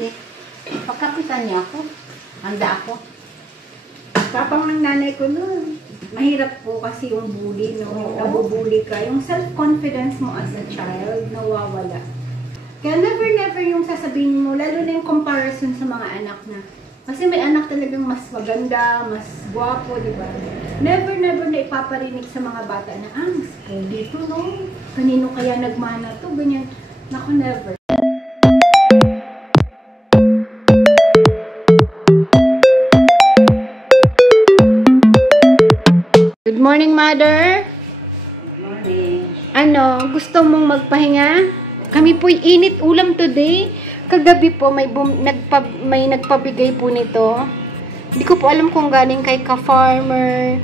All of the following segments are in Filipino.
mainit. Pagkapitan niya ako, handa ako. Tapang ng nanay ko noon. Mahirap po kasi yung bully, no? Yung nabubully ka. Yung self-confidence mo as a child, nawawala. Kaya never yung sasabihin mo, lalo na yung comparison sa mga anak na. Kasi may anak talagang mas maganda, mas gwapo, di ba? Never na ipaparinig sa mga bata na, mas dito, no? Kanino kaya nagmana to? Ganyan. Naku, never. Good morning, Mother. Good morning. Ano, gusto mong magpahinga? Kami po'y init ulam today. Kagabi po, may nagpabigay po nito. Hindi ko po alam kung galing kay ka-farmer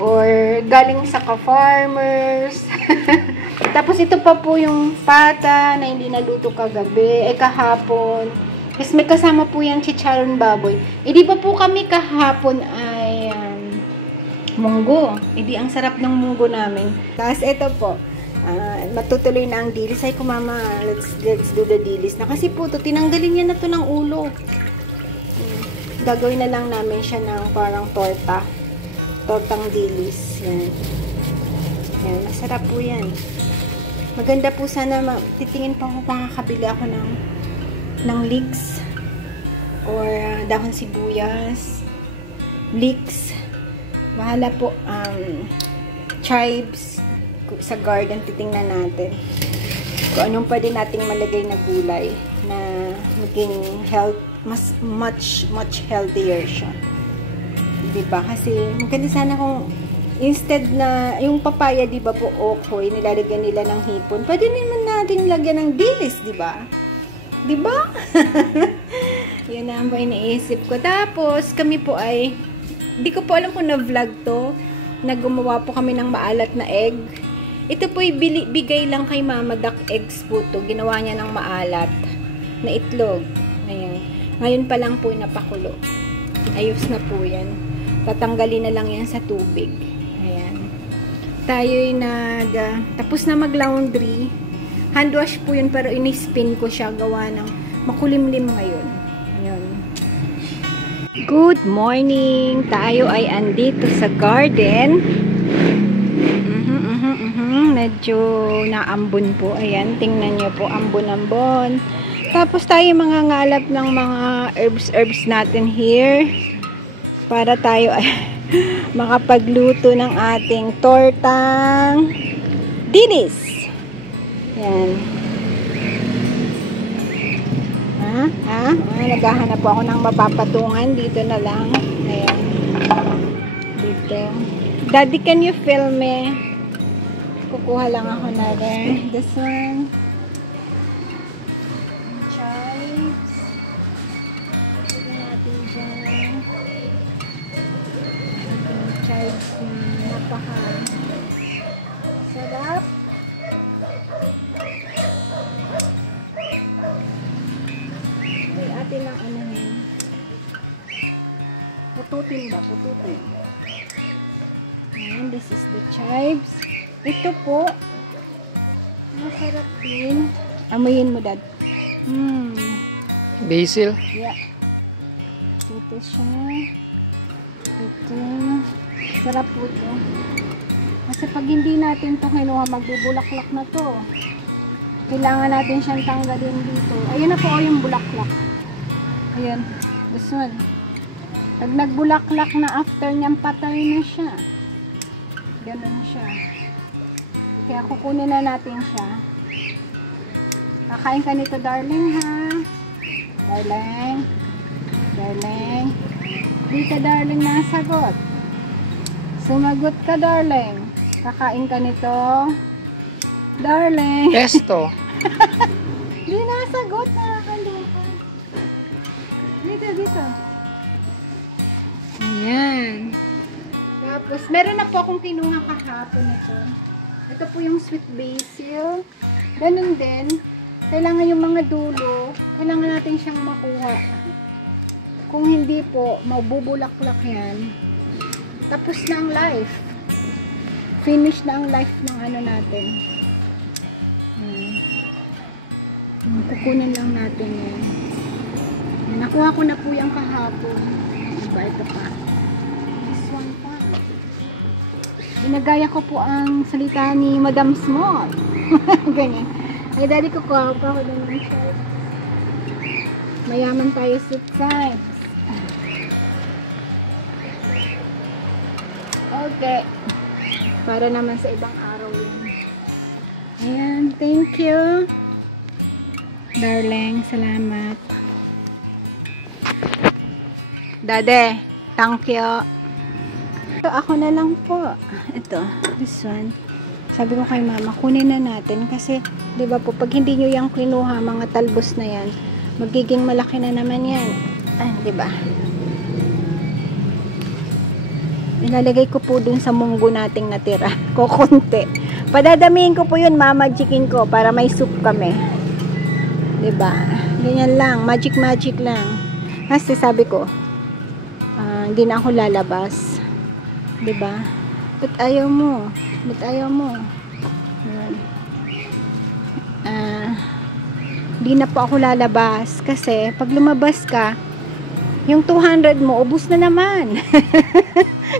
or galing sa ka-farmers. Tapos ito pa po yung pata na hindi naluto kagabi, kahapon. Tapos may kasama po yung chicharon baboy. Di ba po kami kahapon ay munggo. Di ang sarap ng munggo namin. Tapos ito po, matutuloy na ang dilis. Ay ko, mama, let's do the dilis na. Kasi po, tinanggalin niya na to ng ulo. Gagawin na lang namin siya ng parang torta. Tortang dilis. Yan. Yan, masarap po yan. Maganda po sana, titingin pa ako, makakabili ako ng leeks or dahon sibuyas, leeks. Bahala po, chives sa garden, titingnan natin kung anong pwede nating malagay na gulay na maging much healthier siya. Diba? Kasi maganda sana kung instead na yung papaya, diba po, okoy, nilalagyan nila ng hipon, pwede naman natin lagyan ng dilis, diba? Diba? Yun na ang iniisip ko. Tapos kami po ay di ko po alam kung na-vlog to, na gumawa po kami ng maalat na egg. Ito po bigay lang kay Mama Duck eggs po to. Ginawa niya ng maalat na itlog. Ayan. Ngayon pa lang po napakulo. Ayos na po yan. Tatanggalin na lang yan sa tubig. Ayan. Tayo'y tapos na mag-laundry. Hand wash po yun, pero in-spin ko siya gawa ng makulimlim ngayon. Ayan. Good morning! Tayo ay andito sa garden. Medyo naambon po. Ayan, tingnan nyo po, ambon-ambon. Tapos tayo mga ngalap ng mga herbs natin here. Para tayo ay makapagluto ng ating tortang dilis. Ayan. Naghahanap po ako ng mapapatungan. Dito na lang. Ayan. Dito. Daddy, can you film me? Kukuha lang ako na rin. This one. Chives. Ito natin dyan. Ating chives na napaka sarap. Atin lang anuhin. Pututin ba? Pututin. And this is the chives. Ito po, masarap din. Amuyin mo, Dad. Basil? Yeah. Ito siya. Ito. Sarap po ito. Kasi pag hindi natin ito kinuha, magbubulaklak na to. Kailangan natin siyang tanggalin dito. Ayun na po yung bulaklak. Ayan. This one. Pag nagbulaklak na, after niyang patay na siya. Ganun siya. Kaya kukunin na natin siya. Kakain ka nito, darling, ha? Darling. Darling. Di ka, darling, nasagot. Sumagot ka, darling. Kakain ka nito. Darling. Pesto. Di nasagot, nakakaloka. Dito. Ayan. Tapos, meron na po akong kinuha kahapon ito. Ito po yung sweet basil. Ganun din. Kailangan yung mga dulo, kailangan natin siyang makuha. Kung hindi po, mabubulaklak yan. Tapos na ang life. Finish na ang life ng ano natin. Kukunin lang natin yan. Nakuha ko na po yung kahapon. Diba, ito pa. This one pa. Ginagaya ko po ang salita ni Madam Small. Ganyan. Ay, daddy ko kuha pa ako doon ng shirt. Mayaman tayo sa times. Okay. Para naman sa ibang araw yun. Ayan, thank you. Darling, salamat. Dade, thank you. So, ako na lang po. Ito, this one. Sabi ko kay mama, kunin na natin kasi, di ba po, pag hindi nyo yung kinuha, mga talbos na yan, magiging malaki na naman yan. Ah, di ba? Ilalagay ko po dun sa munggo nating natira. Kukunti. Padadamihin ko po yun, mamagikin ko para may soup kami. Diba? Ganyan lang. Magic lang. Kasi sabi ko, hindi na ako lalabas. Diba? Ba't ayaw mo? Hindi na po ako lalabas. Kasi, pag lumabas ka, yung 200 mo, ubus na naman.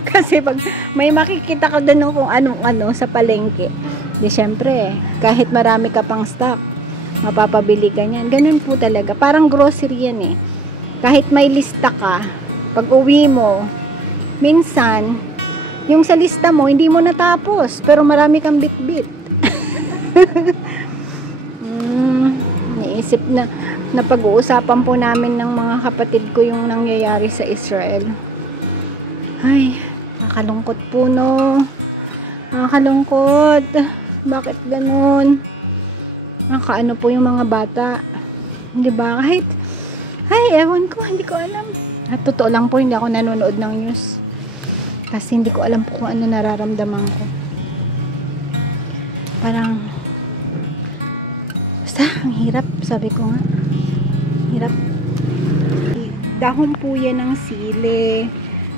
Kasi pag may makikita ka doon kung anong-ano sa palengke, di syempre, kahit marami ka pang stock, mapapabili ka niyan. Ganun po talaga. Parang grocery yan eh. Kahit may lista ka, pag uwi mo, minsan, yung sa lista mo, hindi mo natapos, pero marami kang bit-bit. Naisip na pag-uusapan po namin ng mga kapatid ko yung nangyayari sa Israel. Ay, nakakalungkot po, no? Nakakalungkot. Bakit ganun? Nakaano po yung mga bata. Diba? Kahit, ay, ewan ko, hindi ko alam. At totoo lang po, hindi ako nanonood ng news. Kasi hindi ko alam po kung ano nararamdaman ko. Parang, basta, ang hirap. Sabi ko nga, hirap. Dahon po yan ng sili,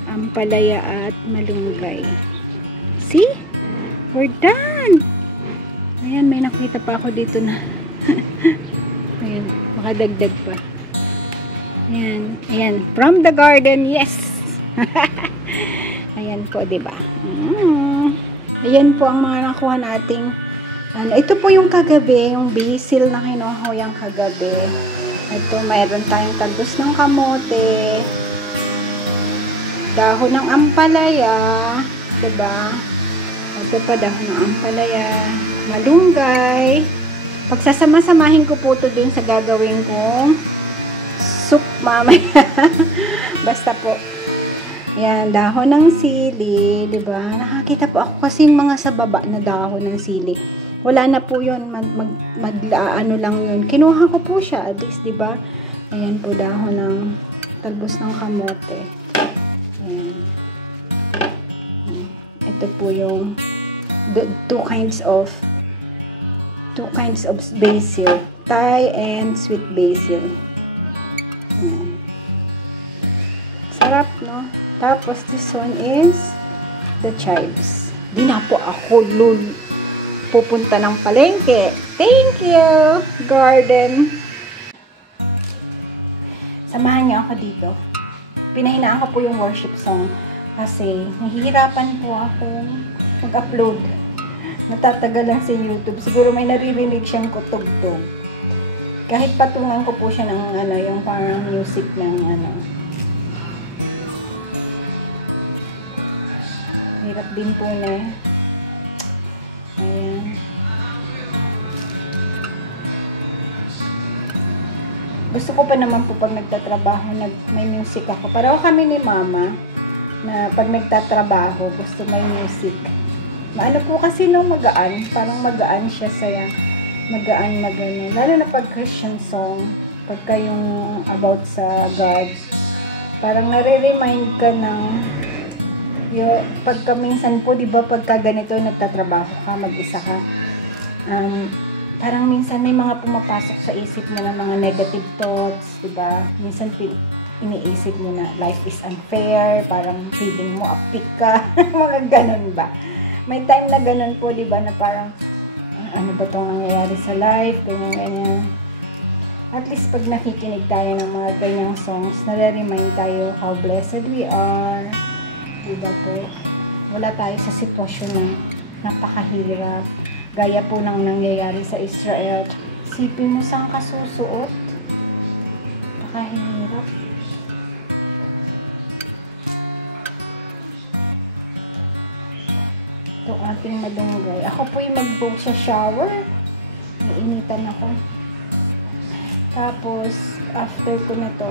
ampalaya at malunggay. See? We're done! Ayan, may nakita pa ako dito na. Ayan, makadagdag pa. Ayan, ayan. From the garden, yes! Ayan po, diba? Ayan po ang mga nakuha nating ito po yung kagabi, yung basil na kinuha ko yung kagabi. Ito, mayroon tayong talbos ng kamote, dahon ng ampalaya, diba? Ito pa, dahon ng ampalaya, malunggay. Pagsasama-samahin ko po ito dun sa gagawin kong soup mamaya. Basta po. Yan, dahon ng sili, diba? Nakakita po ako kasi mga sa baba na dahon ng sili. Wala na po yun. Ano lang yun. Kinuha ko po siya. At least, diba? Ayan po, dahon ng talbos ng kamote. Ayan. Ito po yung two kinds of basil. Thai and sweet basil. Ayan. Sarap, no? Tapos, this one is the chives. Di na po ako pupunta ng palengke. Thank you, garden. Samahan niyo ako dito. Pinahinaan ko po yung worship song kasi nahihirapan po akong mag-upload. Natatagalan sa YouTube. Siguro may naririnig siyang kutugtog. Kahit patungan ko po siya ng yung parang music ng hirap din po na. Ayan. Gusto ko pa naman po pag nagtatrabaho, may music ako. Pareho kami ni mama na pag nagtatrabaho, gusto may music. Maano po kasi no, magaan. Parang magaan siya saya. Magaan magano. Lalo na pag Christian song, pagka yung about sa God, parang nare-remind ka ng pagka minsan po, di ba, pagka ganito nagtatrabaho ka, mag-isa ka, parang minsan may mga pumapasok sa isip mo na mga negative thoughts, di ba? Minsan iniisip mo na life is unfair, parang feeling mo apik ka, mga ganun ba? May time na ganun po, di ba, na parang ano ba itong nangyayari sa life, ganyan. At least pag nakikinig tayo ng mga ganyang songs, nare-remind tayo how blessed we are. Diba po? Wala tayo sa sitwasyon na napakahirap. Gaya po ng nangyayari sa Israel. Sipin mo saan ka susuot. Napakahirap. Ito ating malunggay. Ako po yung mag-book sa shower. Iinitan ako. Tapos, after ko na to,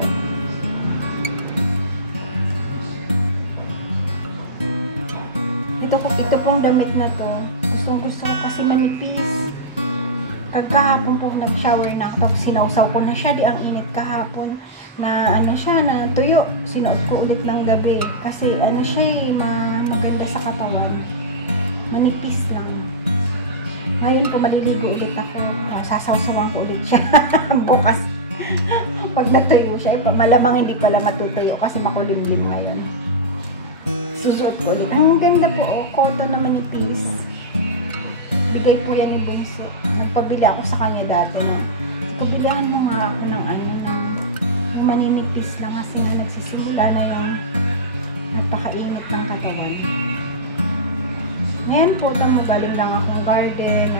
ito pong damit na to, gusto ko kasi manipis. Kahapon po nag-shower na ako, tapos sinausaw ko na siya, di ang init kahapon, na ano siya, na tuyo. Sinuot ko ulit ng gabi, kasi ano siya maganda sa katawan. Manipis lang. Ngayon po, maliligo ulit ako. Sasawsawan ko ulit siya. Bukas. Pag natuyo siya, malamang hindi pala matutuyo kasi makulimlim ngayon. Susuot ko ulit. Ang ganda po, oh. Cotton na manipis. Bigay po yan ni Bunso. Nagpabili ako sa kanya dati. No? Pabilihan mo nga ako ng yung maninipis lang kasi nga nagsisimula na yung napakainit ng katawan. Ngayon po, galing lang akong garden,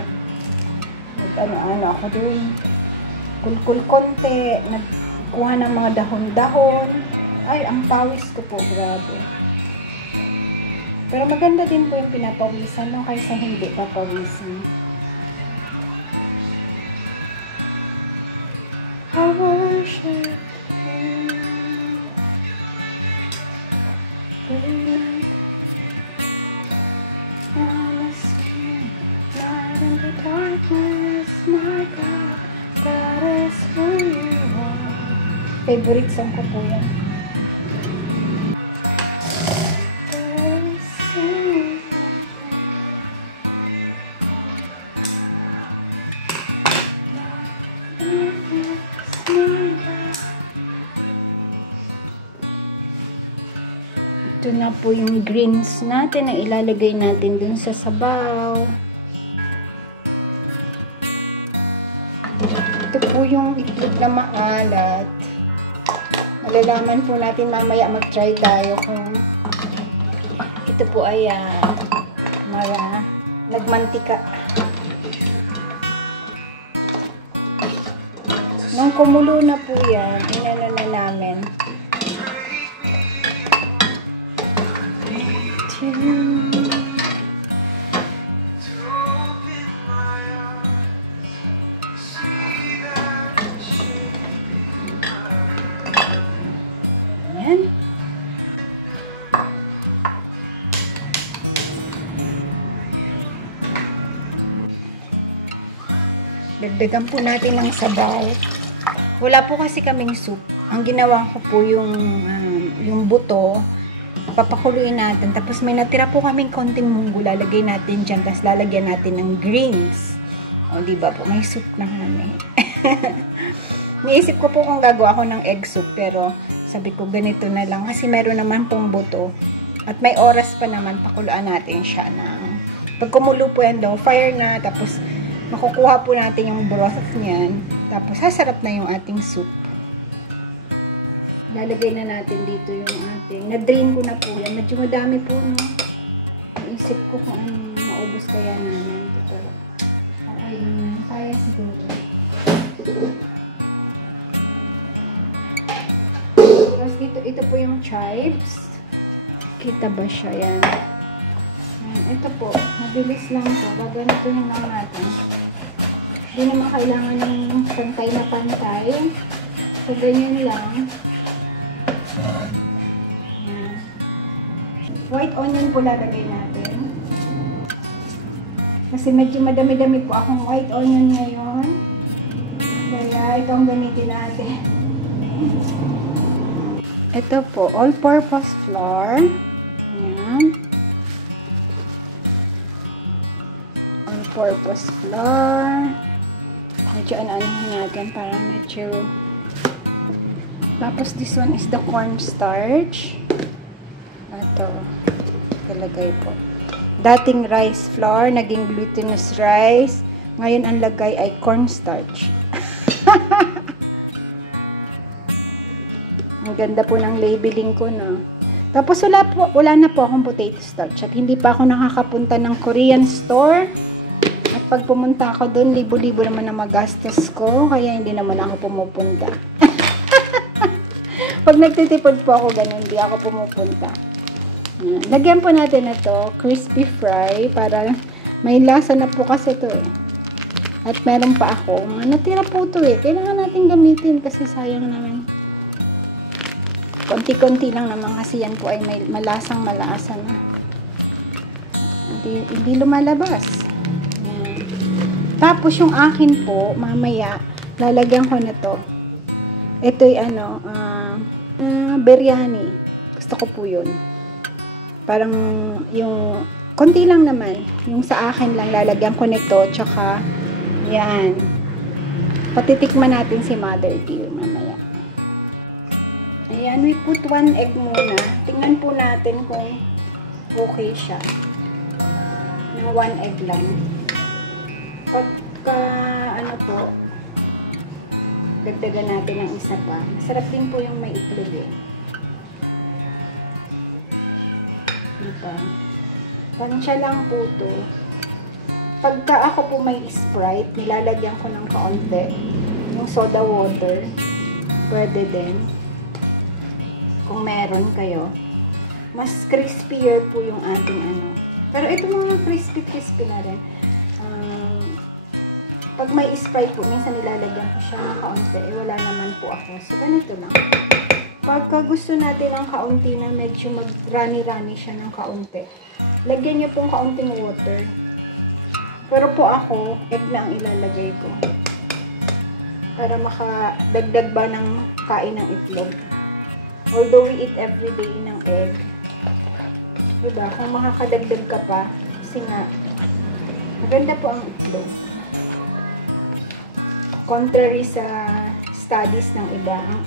nag-ano ako dun, kulkul konti, nagkuha ng mga dahon-dahon. Ay, ang pawis ko po, grabe. Pero maganda din po yung pinapawisan, no, kaysa hindi papawisan. I worship you. Light in the darkness, my God, that is who you are. Favorite song ko po yan. Ito na po yung greens natin na ilalagay natin dun sa sabaw. Ito po yung itlog na maalat. Malalaman po natin mamaya, mag-try tayo kung ito po ay nagmantika. Nung kumulo na po yan, inano na namin. Ayan. Dagdagan po natin ng sabaw. Wala po kasi kaming soup. Ang ginawa ko po yung buto, papakuluin natin. Tapos may natira po kaming konting munggo, lalagay natin dyan. Tapos lalagyan natin ng greens. O, diba po? May soup na kami. Niisip ko po kung gagawa ako ng egg soup. Pero sabi ko ganito na lang. Kasi meron naman pong buto. At may oras pa naman, pakuluan natin siya ng... Pag kumulo po yan daw, fire na. Tapos makukuha po natin yung broth niyan. Tapos sasarap na yung ating soup. Lalagay na natin dito yung ating, na-drain ko na po yan. Medyo madami po, no? Naisip ko kung anong maubos kaya namin. Pero, okay, kaya siguro. Tapos dito, ito po yung chives. Kita ba siya yan? Ito po, mabilis lang po. Gaganito na lang natin. Hindi naman kailangan ng pantay na pantay. So, ganyan lang. White onion po lalagay natin. Kasi medyo madami-dami po akong white onion ngayon. Kaya ito ang gamitin natin. Ito po, all-purpose flour. Ayan. All-purpose flour. Medyo ano-anohin natin para medyo... Tapos this one is the cornstarch. Ito, talagay po. Dating rice flour, naging glutinous rice. Ngayon ang lagay ay cornstarch. Ang ganda po ng labeling ko, no? Tapos wala na po akong potato starch at hindi pa ako nakakapunta ng Korean store. At pag pumunta ako doon, libo-libo naman ang magastos ko, kaya hindi naman ako pumupunta. Pag nagtitipid po ako ganun, hindi ako pumupunta. Lagyan po natin na to, crispy fry, para may lasa na po kasi to eh. At meron pa ako, natira po to eh. Kailangan natin gamitin kasi sayang naman. Konti-konti lang naman kasi yan po ay may malasang malasa na. Hindi lumalabas. Yan. Tapos yung akin po, mamaya, lalagyan ko na to. Ito'y biryani. Gusto ko po yun. Parang yung, konti lang naman. Yung sa akin lang, lalagyan ko nito, tsaka, yan. Patitikman natin si Mother Dear mamaya. Ayan, we put 1 egg muna. Tingnan po natin kung okay siya. Ng 1 egg lang. Pagka, dagdagan natin ng isa pa. Masarap din po yung may itlog eh. Diba? Pansya lang po to. Pagka ako po may Sprite, nilalagyan ko ng kaunti. Yung soda water. Pwede din. Kung meron kayo. Mas crispier po yung ating Pero ito mga crispy na rin. Pag may Sprite po, minsan nilalagyan ko siya ng kaunti. Wala naman po ako. So, ganito lang. Pagka gusto natin ng kaunti na medyo mag-runny-runny siya ng kaunti, lagyan niyo pong kaunting water. Pero po ako, egg na ang ilalagay ko. Para makadagdag ba ng kain ng itlog. Although we eat everyday ng egg. Diba? Kung makakadagdag ka pa, kasi nga, maganda po ang itlog. Contrary sa studies ng iba, ang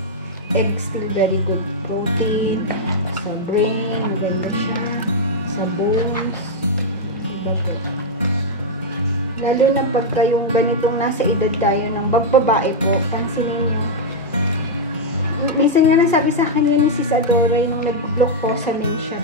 egg still very good protein, sa brain, maganda siya, sa bones, diba po. Lalo na pagka yung ganitong nasa edad tayo ng bagbabae po, pansinin nyo. Minsan nga nasabi sa akin yun ni Sis Adoray nung nag-glucosamine siya.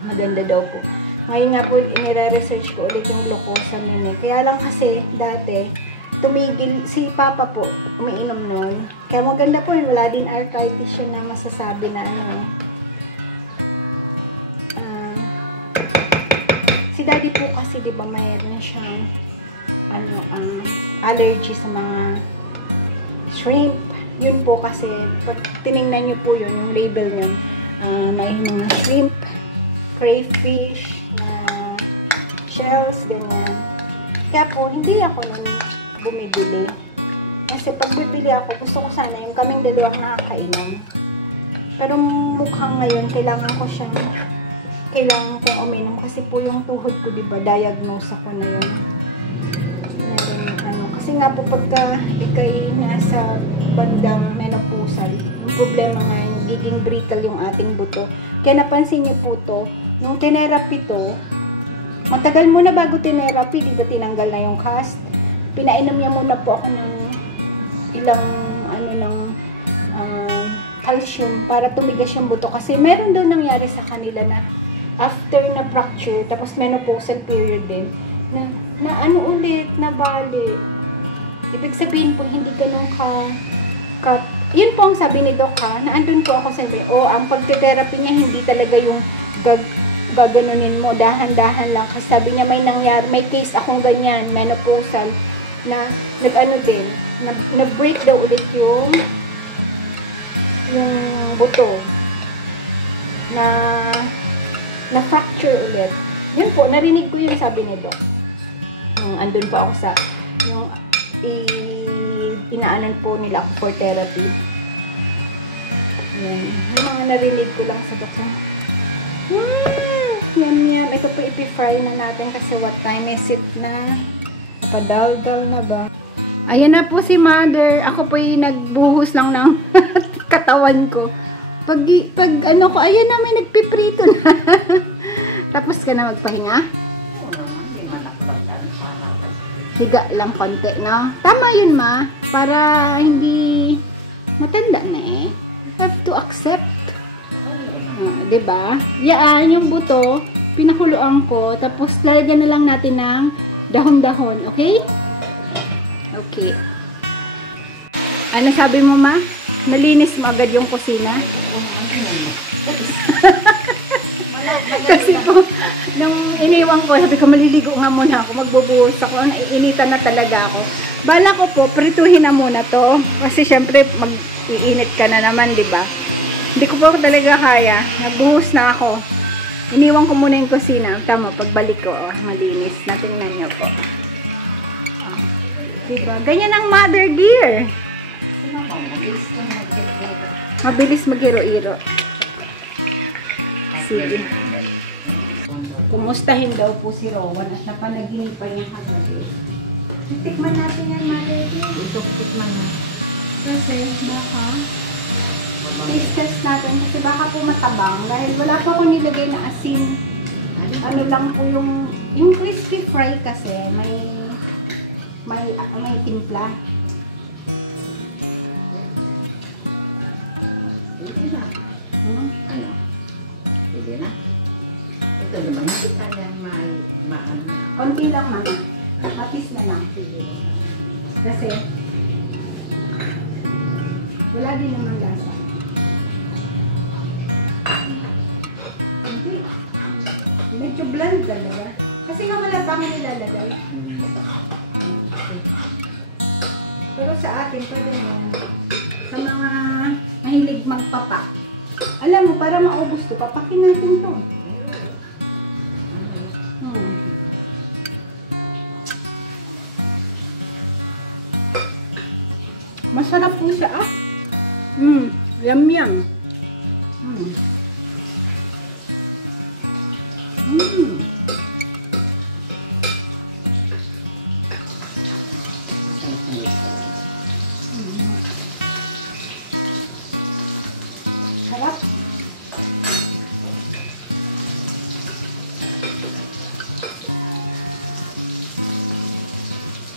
Maganda daw po. Ngayon nga po, inire-research ko ulit yung glucosamine. Kaya lang kasi, dati, tumigil, si Papa po, umiinom nun. Kaya maganda po yun, wala din arthritis siya na masasabi na si Daddy po kasi, di ba, mayroon siyang allergy sa mga shrimp. Yun po kasi, pag tinignan nyo po yun, yung label nyo, may mga shrimp, crayfish, shells, ganyan. Kaya po, hindi ako nun bumibili. Kasi pag bibili ako, gusto ko sana yung kaming dalawang nakakainom. Pero mukhang ngayon, kailangan kong uminom. Kasi po yung tuhod ko, diba, diagnose ako na yun. Kasi nga po pagka ikay nasa bandang menopausal, yung problema nga yung giging brittle yung ating buto. Kaya napansin niyo po to, nung tinerapy to, matagal muna bago tinerapy, di ba tinanggal na yung cast? Pinainom niya muna po ako ng ilang calcium para tumigas yung buto. Kasi meron daw nangyari sa kanila na after na fracture, tapos menopausal period din, na ulit, nabali. Ibig sabihin po, hindi ganun yun po ang sabi ni Doc na andun po ako sabi, ang pagte-therapy niya hindi talaga yung gaganunin mo, dahan-dahan lang. Kasi sabi niya may nangyari, may case akong ganyan, menopausal, na nag-break daw ulit yung buto. Na fracture ulit. Yun po, narinig ko yung sabi ni Doc. Andun pa ako sa, inaanan po nila ako for therapy. Yan. Yung mga narinig ko lang sa Doc. Yan. Ito po ipifry na natin kasi what time is it na? Napadaldal na ba? Ayan na po si Mother. Ako po yung nagbuhos lang ng katawan ko. Pag ayan na, may nagpiprito na. Tapos ka na magpahinga? Higa lang konti, no? Tama yun, Ma. Para hindi matanda na eh. Have to 'Diba? Yan, yung buto, pinakuluan ko. Tapos, lalagyan na lang natin ng dahon-dahon. Okay? Okay. Ano sabi mo, ma? Nalinis mo agad yung kusina? Kasi po, nung iniwan ko, sabi ko, maliligo nga muna ako, magbubuhos ako, naiinitan na talaga ako. Bala ko po, prituhin na muna to. Kasi syempre, mag-iinit ka na naman, di ba? Hindi ko po talaga kaya. Nagbuhos na ako. Iniwan ko muna yung kusina. Tama, pagbalik ko, malinis. Natingnan niyo po. Diba? Ganyan ang mother dear. Mabilis maghiro-iro. Sige. Kumustahin daw po si Rowan at napanaginipan niya kagabi. Tikman natin yan, mother dear. Ito, tikman mo. Kasi baka taste test natin kasi baka po matabang dahil wala pa ako nilagay na asin. Ano lang po yung crispy fry kasi may timpla. Hindi na. Ano? Hindi na. Ito naman, hindi ka lang maano na. Konti lang man. Matis na lang. Kasi wala din naman lasa. Hindi. Medyo bland talaga. Kasi nga wala pa kami nilalagay. Pero sa atin, pwede naman. Sa mga mahilig magpapa. Alam mo, para maubos to, papakin natin to. Masarap po siya, ah. Yum-yum. Sarap.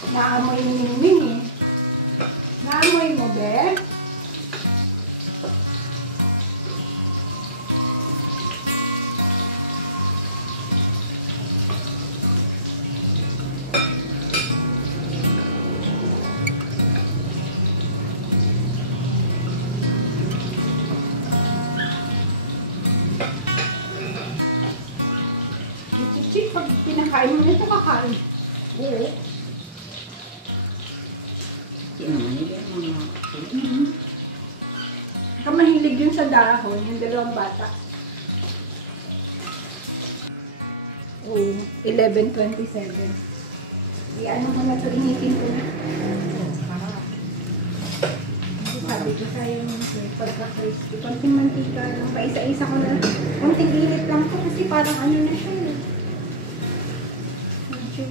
Naamoy ni Ming eh. Naamoy mo, be? Chichik, pag pinakain mo nito, kakain. Oo. Mahilig yun sa dahon, yung dalawang bata. Oh, 11:27. Ano mo na ito, initin ko na. Sabi ko sa'yo, pagka-crispy, konting mantika lang, paisa-isa ko na. Konting init lang ko kasi parang ano na siya. Medyo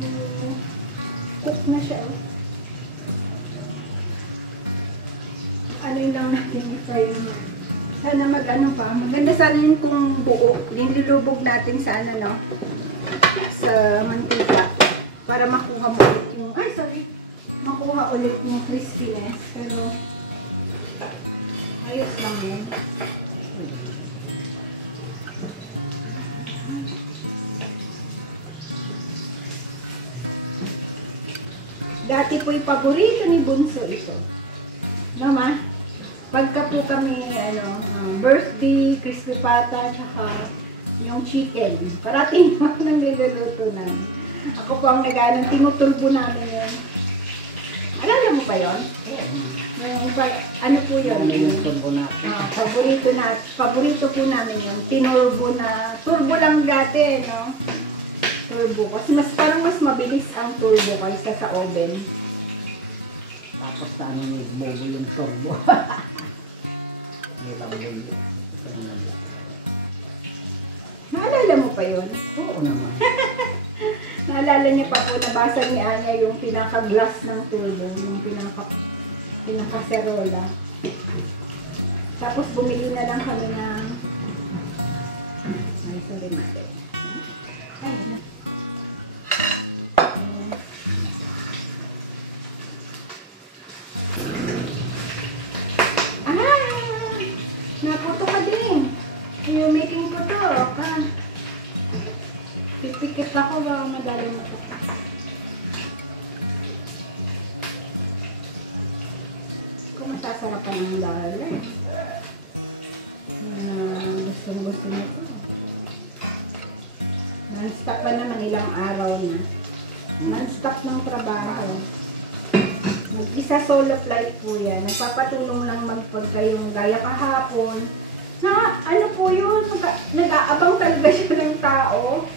cook na siya. Ano yun lang natin i-fry mo. Sana mag-ano pa. Maganda sana yun kung buo. Nilulubog natin sa ano, no? Sa mantika. Para makuha mo ulit yung, makuha ulit yung crispiness. Pero, ayos lang yun. Dati po'y paborito ni Bunso ito. No, ma? Pagka po kami, birthday, crispy pata, tsaka yung chicken. Parating naman nang niluluto na. Ako po ang nag-anong tinutulbo namin yun. Alala mo pa yun? Ano po yun? Yung turbo natin. Paborito po namin yun. Tinurbo na, turbo lang dati, no? Turbo. Kasi parang mas mabilis ang turbo kaysa sa oven. Tapos sa ano may bobo yung turbo. May lamboy. Naalala mo pa yun? Oo naman. Naalala niya pa po, nabasa ni Anya yung pinaka-glass ng turbo, yung pinaka-serola. Tapos bumili na lang kami ng... Ay, sorry, mate. Ay, na. Naputo ka din. You're making pa ng dollar. Gusto nito. Non-stop pa naman, ilang araw na. Non-stop ng trabaho. Mag-isa solo flight po yan. Nagpapatulong lang magpagkayong gaya kahapon. Na, ano po yun? Nag-aabang talaga siya ng tao.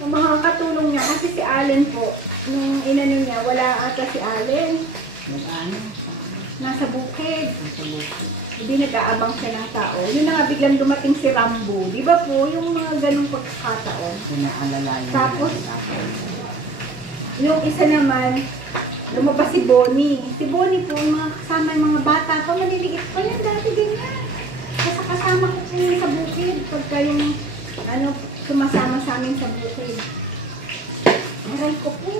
Yung mga katulong niya. Kasi si Allen po, nung inano niya, wala ata si Allen. Nasa bukid. Hindi nag-aabang siya ng tao. Yun na nga biglang dumating si Rambo. Di ba po? Yung mga ganong pagkakataon. Tapos, yung isa naman, lumabas si Bonnie. Si Bonnie po, mga kasama yung mga bata pa, maliliit pa yan, dati ganyan. Kasi kasama ko po sa bukid, pagka yung, sumasama sa amin sa bukid. Aray ko po.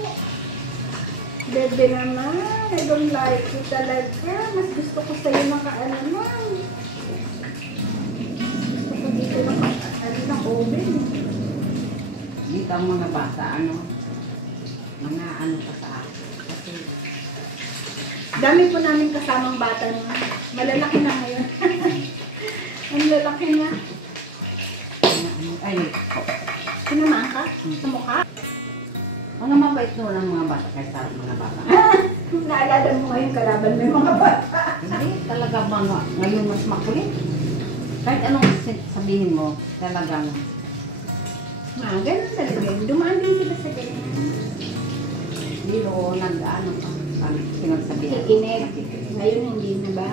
Bebe naman, I don't like you talaga. Mas gusto ko sa'yo makaalaman. Gusto ko dito ng oven. Dito ang mga bata, mga pa sa akin. Kasi dami po namin kasamang bata na malalaki na ngayon. Ang lalaki na. Ay, Sinamaan ka? Sa mukha? mga mabait no ng mga bata kaysa mga bata. Naalala mo ngayon kalaban mo yung mga bata. Hindi, talaga ngayon mas makulit. Kahit anong sabihin mo, talagang Ganun talaga yun. Dumaan din sila sa ganyan. hindi ro pinagsabihan. Kikinig. Ngayon hindi na ba?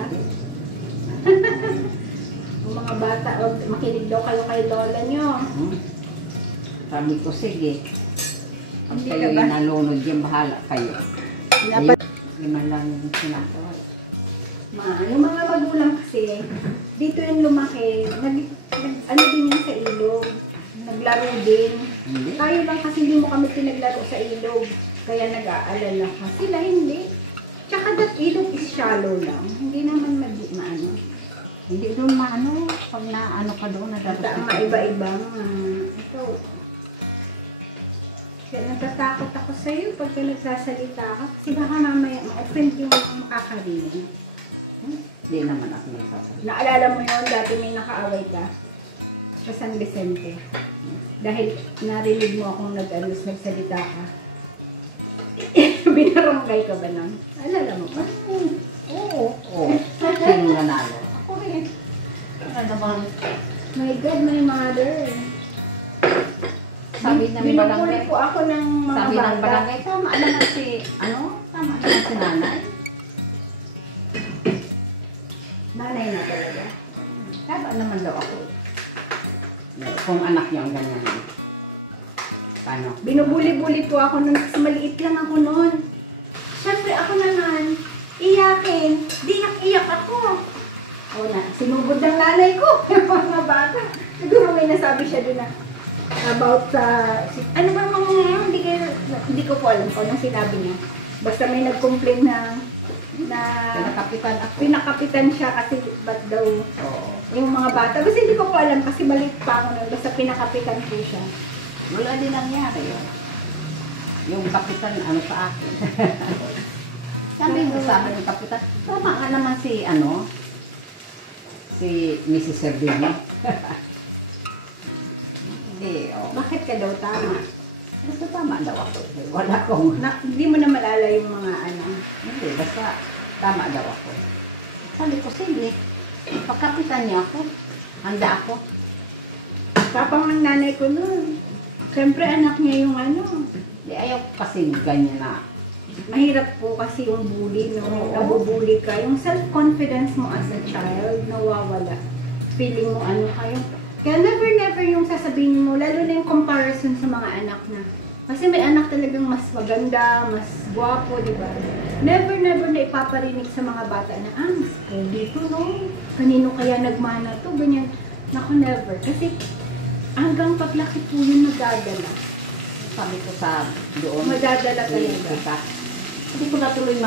Yung mga bata, makinig daw kayo kay lola nyo. Sabi ko, sige. Pag Hindi kayo ka ba? nalunod yan, bahala kayo. Dapat, Lima lang yung sinasaway. yung mga magulang kasi, dito yung lumaki, ano din yan sa ilog. Naglaro din. Hindi. Tayo lang kasi hindi mo kami pinaglaro sa ilog. Kaya nag-aalala ka. Sila hindi. Tsaka that ilog is shallow lang. Hindi naman maano. Hindi doon pag naano ka doon, Ang maiba-ibang, ito. Kaya natatakot ako sa'yo pagka nagsasalita ka. Kasi baka mamaya ma-offend yung makakarinig. Hindi naman ako nagsasalita. Naalala mo yun, dati may nakaaway ka sa San Vicente. Dahil narinig mo akong nagsalita ka. Binarangay ka ba nun? Alala mo ba? Oo. Sino nanalo? Ako rin. Ano naman? My God, my mother. Sabi ng Binupuli barangay. po ako ng mga Sabi ng bata. barangay, tama naman tama naman si nanay. Nanay na talaga. Tama naman daw ako. Kung anak niya ang ganyan. Paano? Binubuli-buli po ako nun kasi maliit lang ako nun. Siyempre ako naman, iyakin. Di iyak ako. O na, sinubod ng nanay ko. Yung mga bata. Siguro may nasabi siya din na about sa, ano ba mga hindi ko po alam kung anong sinabi niya. Basta may nag-complain na pinakapitan siya kasi ba't daw yung mga bata. Basta hindi ko po alam kasi maliit pa ako nun. Basta pinakapitan po siya. Wala din nangyari yun. Yung kapitan, sa akin. Sabi ng kapitan, tama nga naman si Mrs. Servino. Hindi, Bakit ka daw tama? Basta tama daw ako. Wala akong, Hindi mo na malala yung mga hindi, basta tama daw ako. Sabi ko, sige, pagkapitan niya ako, handa ako. Tapang ng nanay ko nun. Siyempre anak niya yung Hindi, ayaw kasi ganyan na. mahirap po kasi yung bully, no? Nabubully ka. Yung self-confidence mo as a child, nawawala. Feeling mo kayo. Kaya never yung sasabihin mo, lalo na yung comparison sa mga anak na. Kasi may anak talagang mas maganda, mas gwapo, di ba? Never na ipaparinig sa mga bata na, mas pogi to, no? Kanino kaya nagmana to? Ganyan. Naku, never. Kasi hanggang paglaki po yun nagdadala. Sabi ko sa doon, Madadala talaga. hindi ko natuloy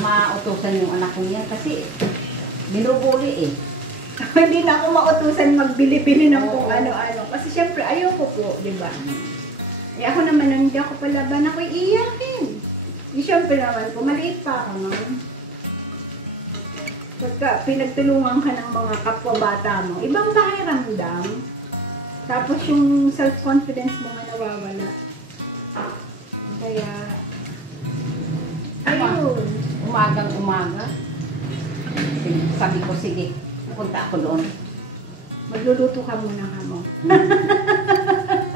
mautusan yung anak ko niya kasi binubuli eh. Hindi na ako mautusan magbili-bili ng kung ano-ano. Kasi syempre, ayoko po, di ba? Eh ako naman, hindi ako palaban, ako'y iyakin. Eh syempre naman po, maliit pa ako naman. Pagka pinagtulungan ka ng mga kapwa-bata mo, ibang pakiramdam. Tapos yung self-confidence mo nga nawawala. Kaya, ayun. Umagang-umaga. Sabi ko, sige, pupunta ako doon. Magluluto ka muna ka mo.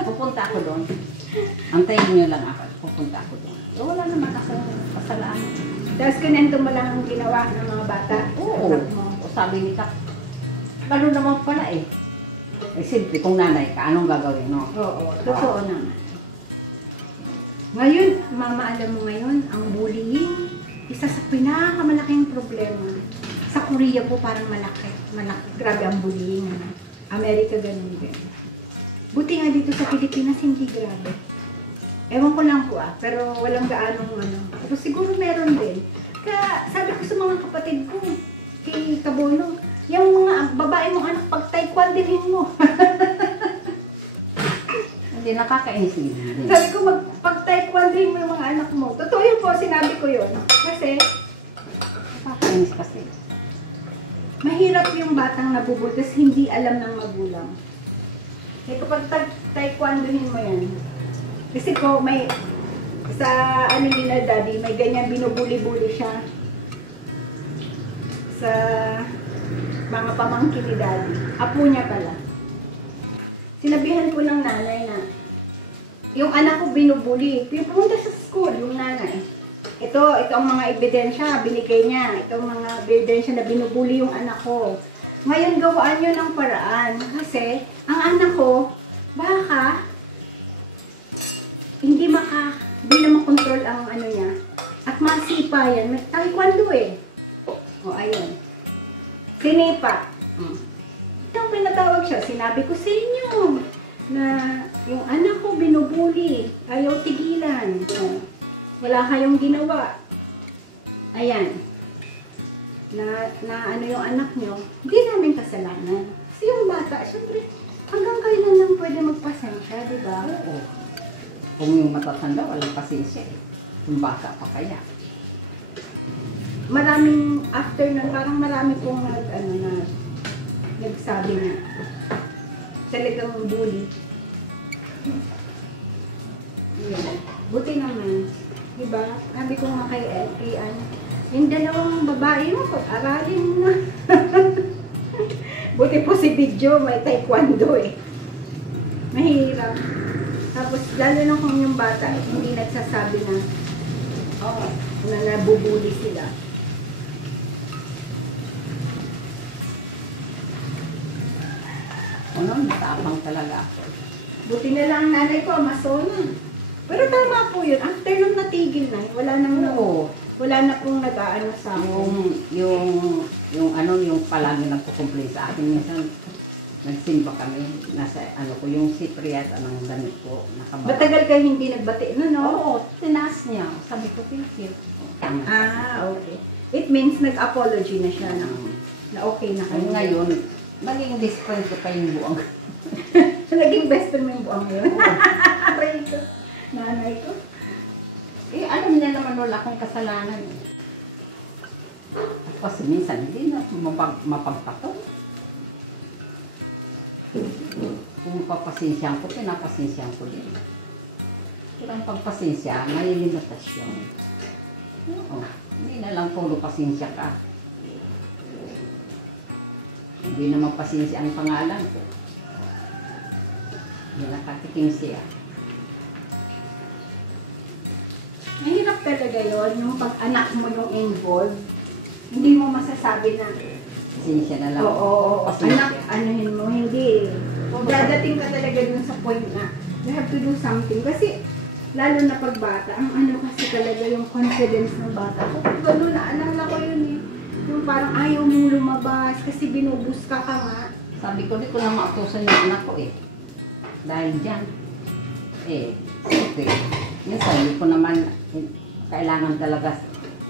Pupunta ako doon. Antayin niyo lang ako. Pupunta ako doon. Wala naman kasalaan. Tapos kinento mo lang ang ginawa ng mga bata. Oo. O sabi ni Kap, gano'n naman pala eh. Eh simple, kung nanay ka, anong gagawin, no? Oo, totoo naman. Ngayon, mama, alam mo ngayon, ang bullying, isa sa pinakamalaking problema. Sa Korea po parang malaki. Grabe ang bullying. Amerika ganun din. Buti nga dito sa Pilipinas, hindi grabe. Ewan ko lang po pero walang gaanong ano. Pero siguro meron din. Kaya sabi ko sa mga kapatid ko, kay Kabono, yung mga babae mong anak, pag-taekwondohin mo. Hindi, nakakainis din. Sabi ko, pag-taekwondohin mo yung mga anak mo. Totoo yun po, sinabi ko yun. Kasi, Nakakainis kasi. mahirap yung batang nabubultas, hindi alam ng magulang. Eh kapag taekwondohin mo yan, kasi po may, sa ano nila daddy, may ganyan binubuli-buli siya. Sa mga pamangkin ni daddy. Apo niya pala. Sinabihan ko ng nanay na, yung anak ko binubuli. Pumunta sa school, yung nanay. Ito ang mga ebidensya, binigay niya. Ito ang mga ebidensya na binubuli yung anak ko. Ngayon, gawaan nyo ng paraan. Kasi, ang anak ko, baka, hindi na makontrol ang ano niya. At masipa yan. May taekwondo eh. O, ayun. Sinipa. Nung pinatawag siya, sinabi ko sa inyo na yung anak ko binubuli. Ayaw tigilan. O, wala kayong ginawa. Ayan. Na ano yung anak nyo, hindi namin kasalanan. Kasi yung bata, syempre, hanggang kailan lang pwede magpasensya, di ba? Oo. Kung yung matatanda, walang pasensya eh. Yung bata pa kaya. Maraming, after na, parang marami pong nagsabi na talagang bully. Yeah. Buti naman, diba? Sabi ko nga kay Ann, yung dalawang babae mo, pag-aralin mo na. Buti po si Bidjo, may taekwondo eh. Mahirap. Tapos, lalo na kung yung bata, hindi nagsasabi na, na nabubuli sila. Ano, matapang talaga ako. Buti na lang nanay ko, masona. Pero tama po yun. After nung natigil na, wala na pong nag-aano sa akin. Yung palagi nagkukumplain sa akin. Minsan, nagsimba kami. Nasa, yung sipriyat, anong damit ko. Nakabata. Matagal kayo hindi nagbati na, no? Oo, tinaas niya. Sabi ko, thank you. Okay. It means nag-apology na siya na okay na kayo. Ngayon, naging best friend ko pa yung buwang. Naging best friend mo yung buwang yun? Aray ko. Nanay ko. Eh, alam niya naman wala akong kasalanan. Kasi minsan hindi na mapagpatol. Kung papasensyahan ko, pinapasensyahan ko din. Pero ang pagpasensya, may limitasyon. Oo, hindi na lang puro pasensya ka. Hindi na magpasensya ang pangalan ko. Hindi nakatikim siya. Mahirap talaga yun, yung pag-anak mo yung involved, hindi mo masasabi na, Pasensya na lang. oo, Pasensya. anak, anuhin mo, hindi. Dadating ka talaga dun sa point na, you have to do something. Kasi, lalo na pag bata, ang ano kasi talaga yung confidence ng bata. Kung gano'n na, alala ko yun eh. Yung parang ayaw mong lumabas kasi binubus ka nga. Sabi ko, di ko na mautusan yung anak ko eh. Dahil dyan. Siyempre, minsan, hindi ko naman kailangan talaga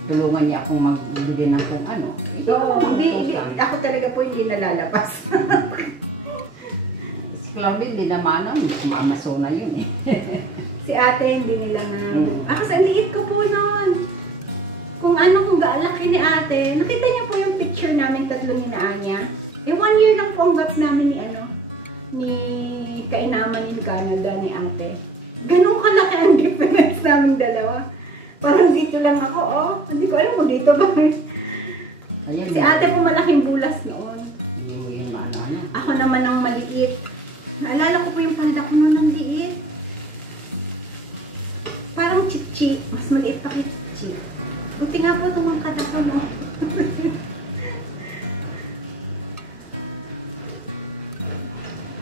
tulungan niya akong magbili ng kung ano. Hindi, ako talaga po hindi nalalabas. Si Claudine, hindi naman mamasona yun eh. Si ate, hindi nila na... Kasi ang liit ko po noon. Kung gaalaki ni ate, nakita niya po yung picture picture namin tatlo ni na Anya. 1 year lang po ang gap namin ni kainaman in Canada ni ate. Ganun kalaki ang difference namin dalawa. Parang dito lang ako, hindi ko alam mo dito ba. Ayan, Si ate po malaking bulas noon. Yung ano. Ako naman ang maliit. Naalala ko po yung palda ko noon ang liit. Parang chichi. Mas maliit pa kay chichi. Buti nga po tumangkad ako, no?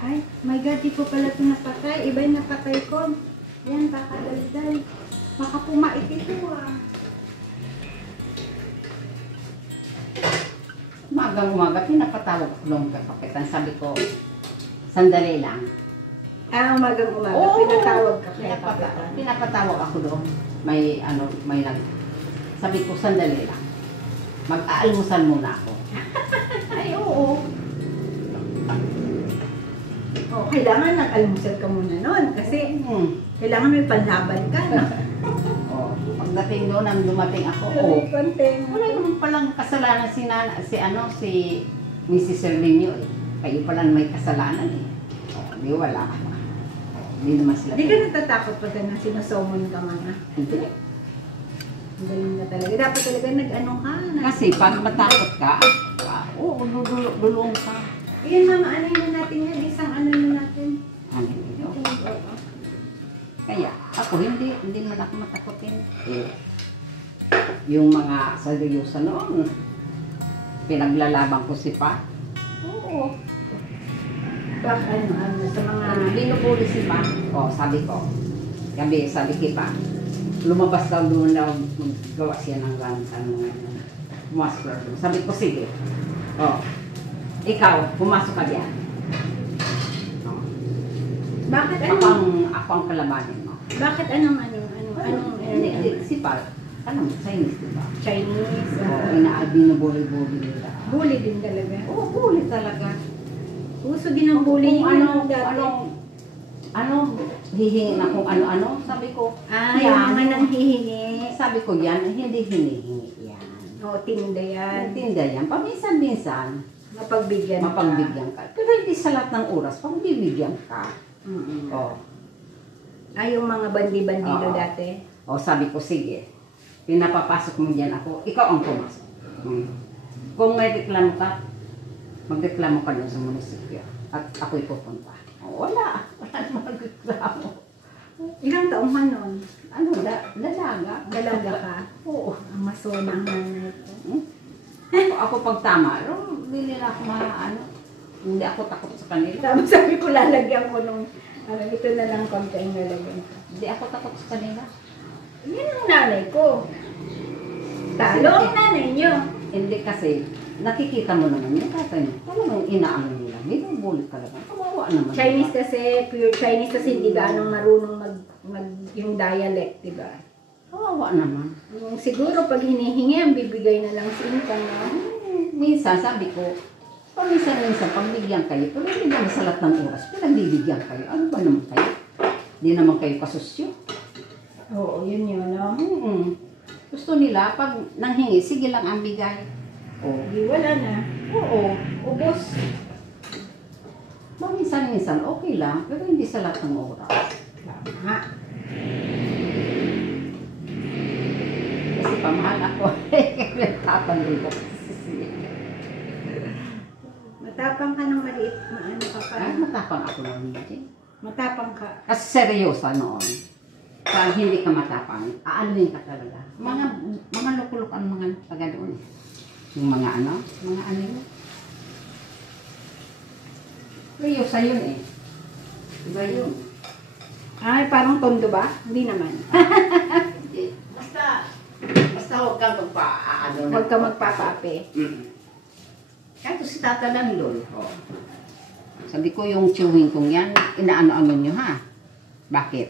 Ay, my God, di ko pala ito napatay. Iba yung napatay ko. Yan, kakadaldal. Baka pumait ito, Umaga, pinapatawag ko nung kapitan. Sabi ko, sandali lang. Umagang Oo, pinatawag ka kaya kapitan. Pinapatawag ako doon. May sabi ko, sandali lang. Mag-aalmusal muna ako. Ay, oo. Kailangan nag-almusal ka muna noon kasi kailangan may panlaban ka, no? Pagdating doon, nang dumating ako, wala naman palang kasalanan si Mrs. Serlinio. Kayo pala may kasalanan eh. Di wala ka pa. Hindi naman sila. Hindi ka natatakot pag sinusomon ka mga? Hindi. Ang galing na talaga. Dapat talaga nag-ano ka. Kasi pag matakot ka, dulong ka. Iyan mama, ano yun natin yan? Isang ano yun natin? Ano yun? Kaya, ako hindi man ako matakotin. Yung mga seryosa noon, pinaglalaban ko si Pa. Oo. Bak, ano, sa mga... Binubuli si Pa. Sabi ko. Sabi kita, lumabas daw doon daw, gawa siya ng pumasok doon. Sabi ko, sige. Ikaw, pumasok ka diyan. Bakit Ako ang kalabanin mo. Bakit anong Si Pa, Chinese, diba? Chinese? Binubuli-buli nila. Bully din talaga? Oo, bully talaga. Uso din ang bullying kung hihingi na kung ano-ano, sabi ko. Yung mga nanghihingi. Sabi ko yan, hindi hinihingi yan. Tinda yan. Tinda yan. Paminsan-minsan, mapagbigyan ka. Pero hindi sa lahat ng oras, pagbibigyan ka. Yung mga bandi-bandido dati. Sabi ko, sige. Pinapapasok mo dyan ako, ikaw ang pumasok. Kung may reklamo ka, magreklamo ka doon sa munisipyo. At ako'y pupunta. Wala namang reklamo. Ilang taong ka nun? Dalaga. Dalaga ka? Oo. Ang masona ang nanay ko. Ako pag tama, hindi nila ako hindi ako takot sa kanila. Tapos sabi ko, lalagyan ko nung, ito na lang konti ang lalagyan ko. Hindi ako takot sa kanila. Yan ang nanay ko. Talo ang nanay nyo. Hindi kasi, nakikita mo naman yung tatay niya. Talagang inaano nila. Binubulit talaga. Kawawa naman. Chinese kasi, pure Chinese kasi hindi ganong marunong yung dialect, diba? Kawawa naman. Siguro pag hinihingi, ang bibigay na lang sa income, no? Minsan, sabi ko, minsan, pagbigyan kayo, pero hindi naman sa lahat ng oras, pinagbibigyan kayo. Ano ba naman kayo? Hindi naman kayo kasusyo. Oo, yun, no? Gusto nila, pag nanghingi, sige lang ang bigay. Di wala na. Oo. Ubos. Minsan, okay lang, pero hindi sa lahat ng oras. Tama. Kasi pamahal ako. Tapang dito. Matapang ka ng maliit. Maano ka pa? Matapang ako noon. Matapang ka. Kasi seryosa noon. Pag hindi ka matapang, aanuin ka talaga. Mga lukulukan mga taga doon. Yung mga ano yun. Seryosa yun eh. Diba yun? Ay, parang tondo ba? Hindi naman. Basta huwag kang magpa-ano. Huwag ka magpapape. Kaya si Tata Landol. Sabi ko yung chewing kong yan, inaano-ano nyo ha? Bakit?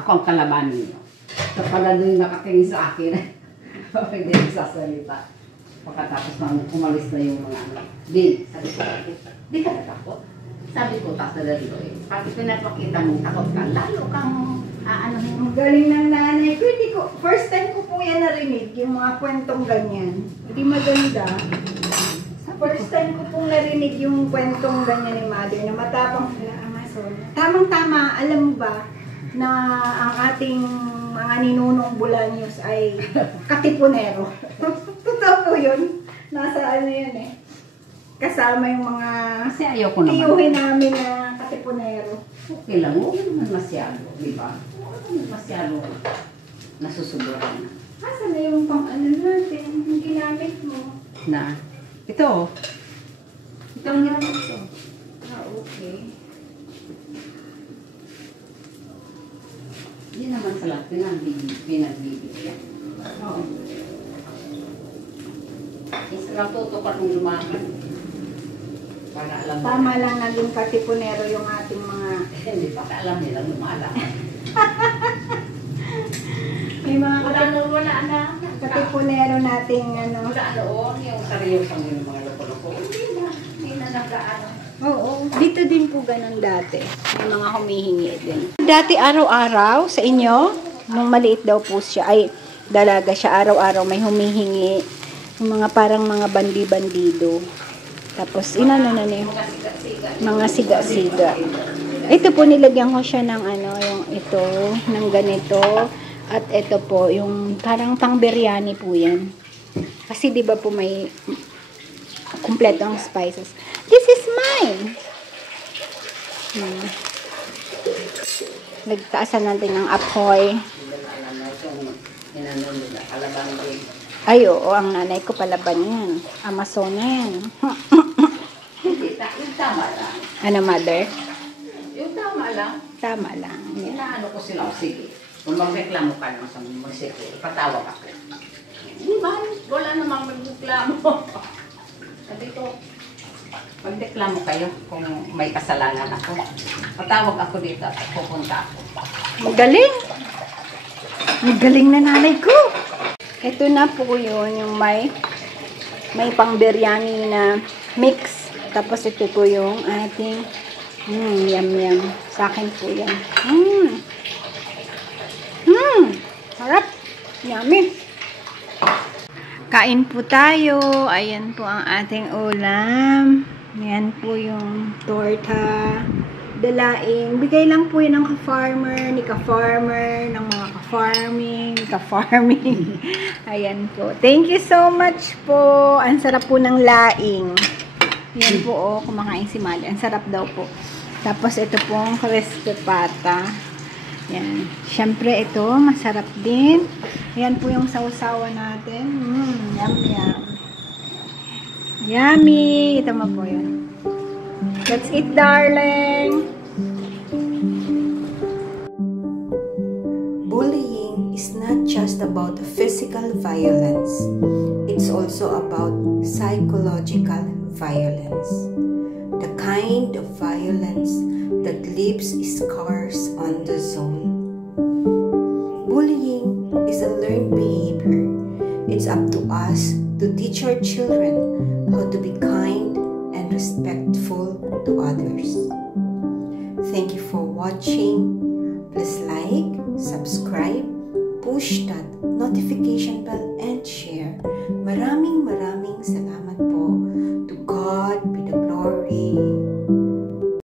Ako ang kalabanin nyo. So pala doon nakatingin sa akin. Hindi nagsasalita. Pagkatapos nang umalis na yung mga ano. Din, sabi ko, di ka natakot? Sabi ko, Tata Dandoy, pag pinapakita mong takot ka, lalo kang aanohin mo. Ang galing ng nanay ko. Hindi ko, first time ko po yan narinig, yung mga kwentong ganyan. Hindi maganda. First time ko pong narinig yung kwentong ganyan ni Mother na matapang sila Amazon. Tamang-tama, alam mo ba na ang ating mga ninunong Bulaños ay katipunero. Totoo po yun. Nasa ano yun eh. Kasama yung mga Kasi ayoko naman. tiyuhin namin na katipunero. Okay lang, huwag naman masyado, di ba? Huwag naman masyado nasusuburan. Asa na yung pang ano natin, yung ginamit mo? Na, ito. Ito ang ginamit ko. Ah, okay. Hindi naman sa lahat, pinagbibigyan. Oo. Isa lang tutok nung lumaban. Para alam mo. Tama lang naging katipunero yung ating mga... Hindi pa alam nila lumalaban. May mga Wala na. katipunero nating ano. Wala noon, yung seryoso yung mga loko-loko. Hindi na nag-aano. Oo, dito din po ganun dati. May mga humihingi din. Dati araw-araw sa inyo, nung maliit daw po siya, ay dalaga siya, araw-araw may humihingi. Yung mga parang mga bandi-bandido. Tapos inano na niya, mga siga-siga. Ito po nilagyan ko siya ng ano, yung ito, ng ganito. At ito po, yung parang pang biryani po yan. Kasi di ba po may kumpleto ang spices. This is mine! Nagtaasan natin ng apoy. Ay, oo, ang nanay ko palaban yan. Amazon yan. Yung tama lang. Ano, mother? Yung tama lang. Tama lang. Yan. Inaano ko sila, sige. Kung magreklamo ka naman sa munisipyo, ipatawag ako. Hindi ba? Wala namang magreklamo. Sabi ko, magreklamo kayo kung may kasalanan ako. Patawag ako dito at pupunta ako. Magaling! Magaling na nanay ko! Ito na po yun, yung may pang biryani na mix. Tapos ito po yung ating yum. Sa akin po yan. Harap! Yummy! Kain po tayo. Ayan po ang ating ulam. Ayan po yung torta. Dalaing. Bigay lang po yun ng ka-farmer, ni ka-farmer, ng mga ka-farming. Ayan po. Thank you so much po. Ang sarap po ng laing. Ayan po, oh, kumakain si Mali. Ang sarap daw po. Tapos ito pong crispy pata. Ayan. Siyempre ito, masarap din. Ayan po yung sausawa natin. Yum. Yummy! Ito mo po yun. Let's eat, darling! Bullying is not just about physical violence. It's also about psychological violence. The kind of violence that leaves scars on the soul. Bullying is a learned behavior. It's up to us to teach our children how to be kind and respectful to others. Thank you for watching. Please like, subscribe, push that notification bell and share. Maraming salamat.